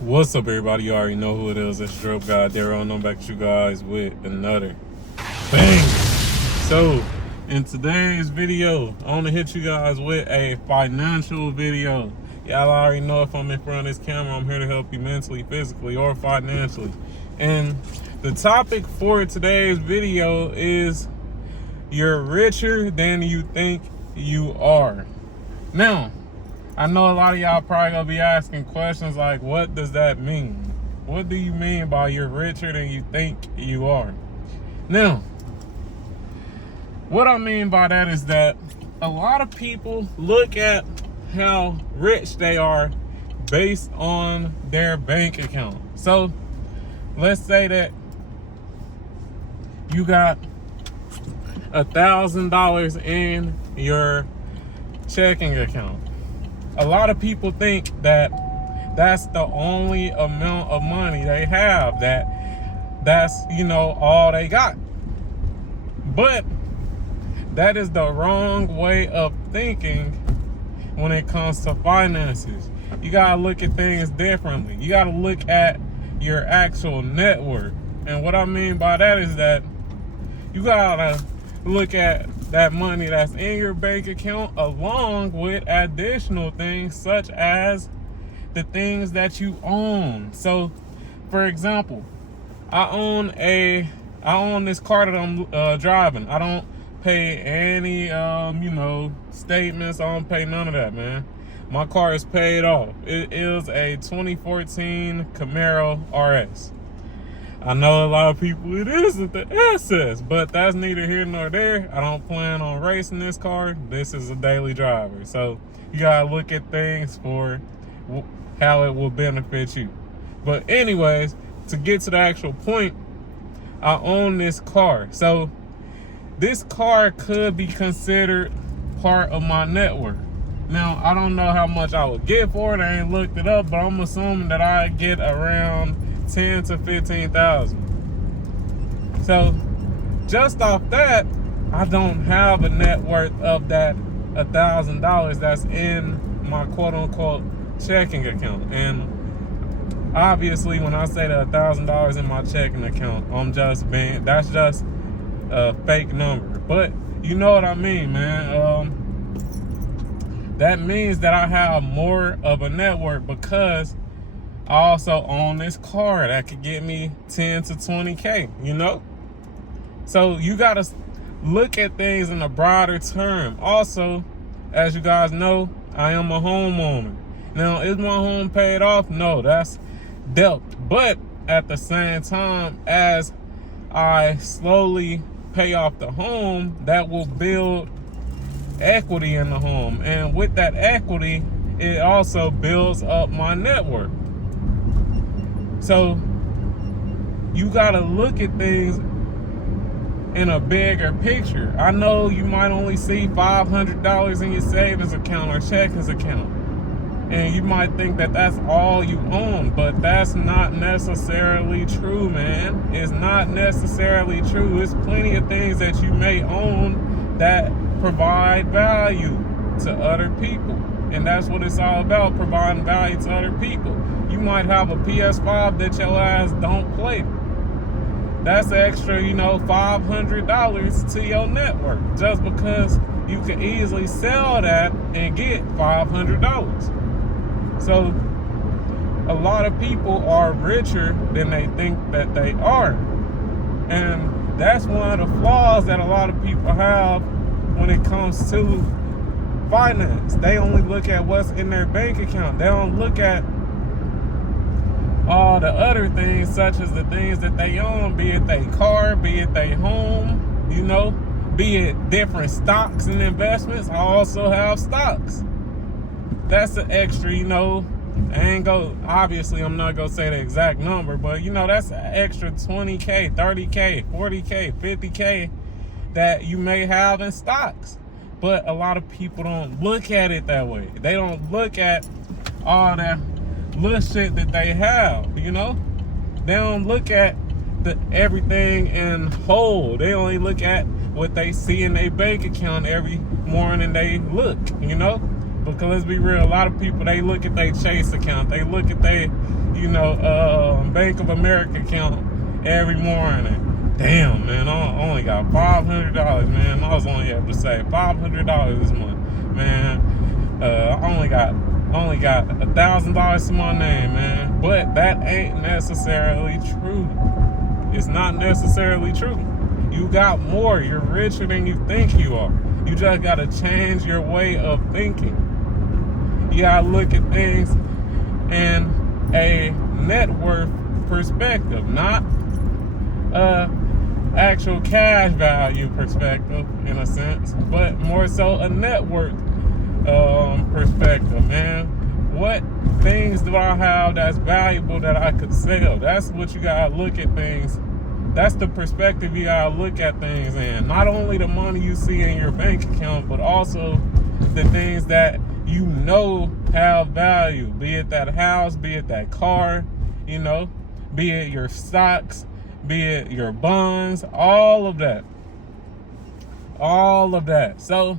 What's up, everybody? You already know who it is. It's DripGodDero, and I'm back to you guys with another bang. So, in today's video, I want to hit you guys with a financial video. Y'all already know if I'm in front of this camera, I'm here to help you mentally, physically, or financially. And the topic for today's video is you're richer than you think you are. Now, I know a lot of y'all probably gonna be asking questions like, what does that mean? What do you mean by you're richer than you think you are? Now, what I mean by that is that a lot of people look at how rich they are based on their bank account. So let's say that you got $1,000 in your checking account. A lot of people think that that's the only amount of money they have, that's all they got. But that is the wrong way of thinking when it comes to finances. You gotta look at things differently. You gotta look at your actual net worth. And what I mean by that is that you gotta look at that money that's in your bank account along with additional things such as the things that you own. So for example, I own this car that I'm driving. I don't pay any statements. I don't pay none of that, man. My car is paid off. It is a 2014 Camaro RS. I know a lot of people, it isn't the SS, but that's neither here nor there. I don't plan on racing this car. This is a daily driver. So you gotta look at things for how it will benefit you. But anyways, to get to the actual point, I own this car. So this car could be considered part of my net worth. Now, I don't know how much I would get for it. I ain't looked it up, but I'm assuming that I get around 10 to 15,000. So just off that, I don't have a net worth of that $1,000 that's in my quote unquote checking account. And obviously when I say that $1,000 in my checking account, that's just a fake number. But you know what I mean, man. That means that I have more of a net worth because I also own this car that could get me 10 to 20K, So you got to look at things in a broader term. Also, as you guys know, I am a homeowner. Now, is my home paid off? No, that's dealt. But at the same time, as I slowly pay off the home, that will build equity in the home. And with that equity, it also builds up my net worth. So you gotta look at things in a bigger picture. I know you might only see $500 in your savings account or checkings account, and you might think that that's all you own, but that's not necessarily true, man. It's not necessarily true. There's plenty of things that you may own that provide value to other people. And that's what it's all about, providing value to other people. You might have a PS5 that your ass don't play. That's an extra, $500 to your net worth, just because you can easily sell that and get $500. So a lot of people are richer than they think that they are. And that's one of the flaws that a lot of people have when it comes to finance. They only look at what's in their bank account. They don't look at all the other things, such as the things that they own, be it their car, be it their home, be it different stocks and investments. I also have stocks. That's an extra, obviously I'm not gonna say the exact number, but that's an extra 20K, 30K, 40K, 50K that you may have in stocks. But a lot of people don't look at it that way. They don't look at all that little shit that they have, They don't look at everything in whole. They only look at what they see in their bank account every morning they look, Because let's be real, a lot of people, they look at their Chase account, they look at their, Bank of America account every morning. Damn, man, I only got $500, man. I was only able to save $500 this month, man. I only got $1,000 to my name, man. But that ain't necessarily true. It's not necessarily true. You got more. You're richer than you think you are. You just gotta change your way of thinking. You gotta look at things in a net worth perspective, not actual cash value perspective in a sense, but more so a net worth perspective, man. What things do I have that's valuable that I could sell? That's what you gotta look at things. That's the perspective you gotta look at things in. Not only the money you see in your bank account, but also the things that you know have value. Be it that house, be it that car, be it your stocks, be it your bonds, all of that. All of that. So,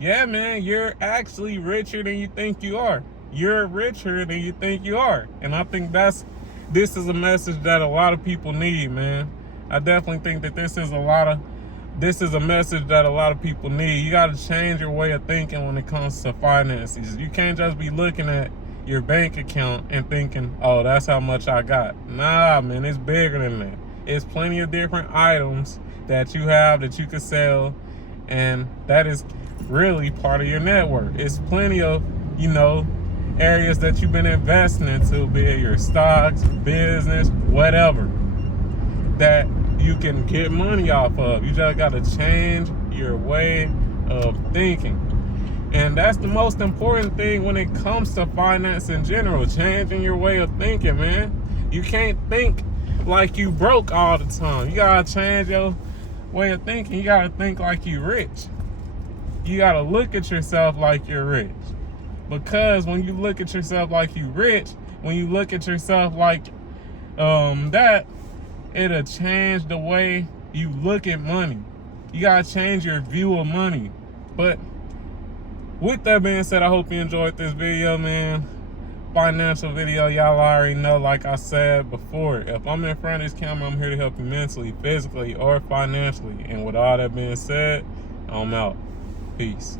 yeah, man, you're actually richer than you think you are. You're richer than you think you are. And I think this is a message that a lot of people need, man. I definitely think that this is a message that a lot of people need. You got to change your way of thinking when it comes to finances. You can't just be looking at your bank account and thinking, oh, that's how much I got. Nah, man, it's bigger than that. It's plenty of different items that you have that you could sell, and that is really part of your network. It's plenty of, areas that you've been investing into, be it your stocks, business, whatever, that you can get money off of. You just got to change your way of thinking. And that's the most important thing when it comes to finance in general, changing your way of thinking, man. You can't think like you broke all the time. You got to change your way of thinking. You got to think like you rich. You got to look at yourself like you're rich. Because when you look at yourself like you rich, when you look at yourself like that, it'll change the way you look at money. You got to change your view of money. But with that being said, I hope you enjoyed this video, man. Financial video, y'all already know, like I said before, if I'm in front of this camera, I'm here to help you mentally, physically, or financially. And with all that being said, I'm out. Peace.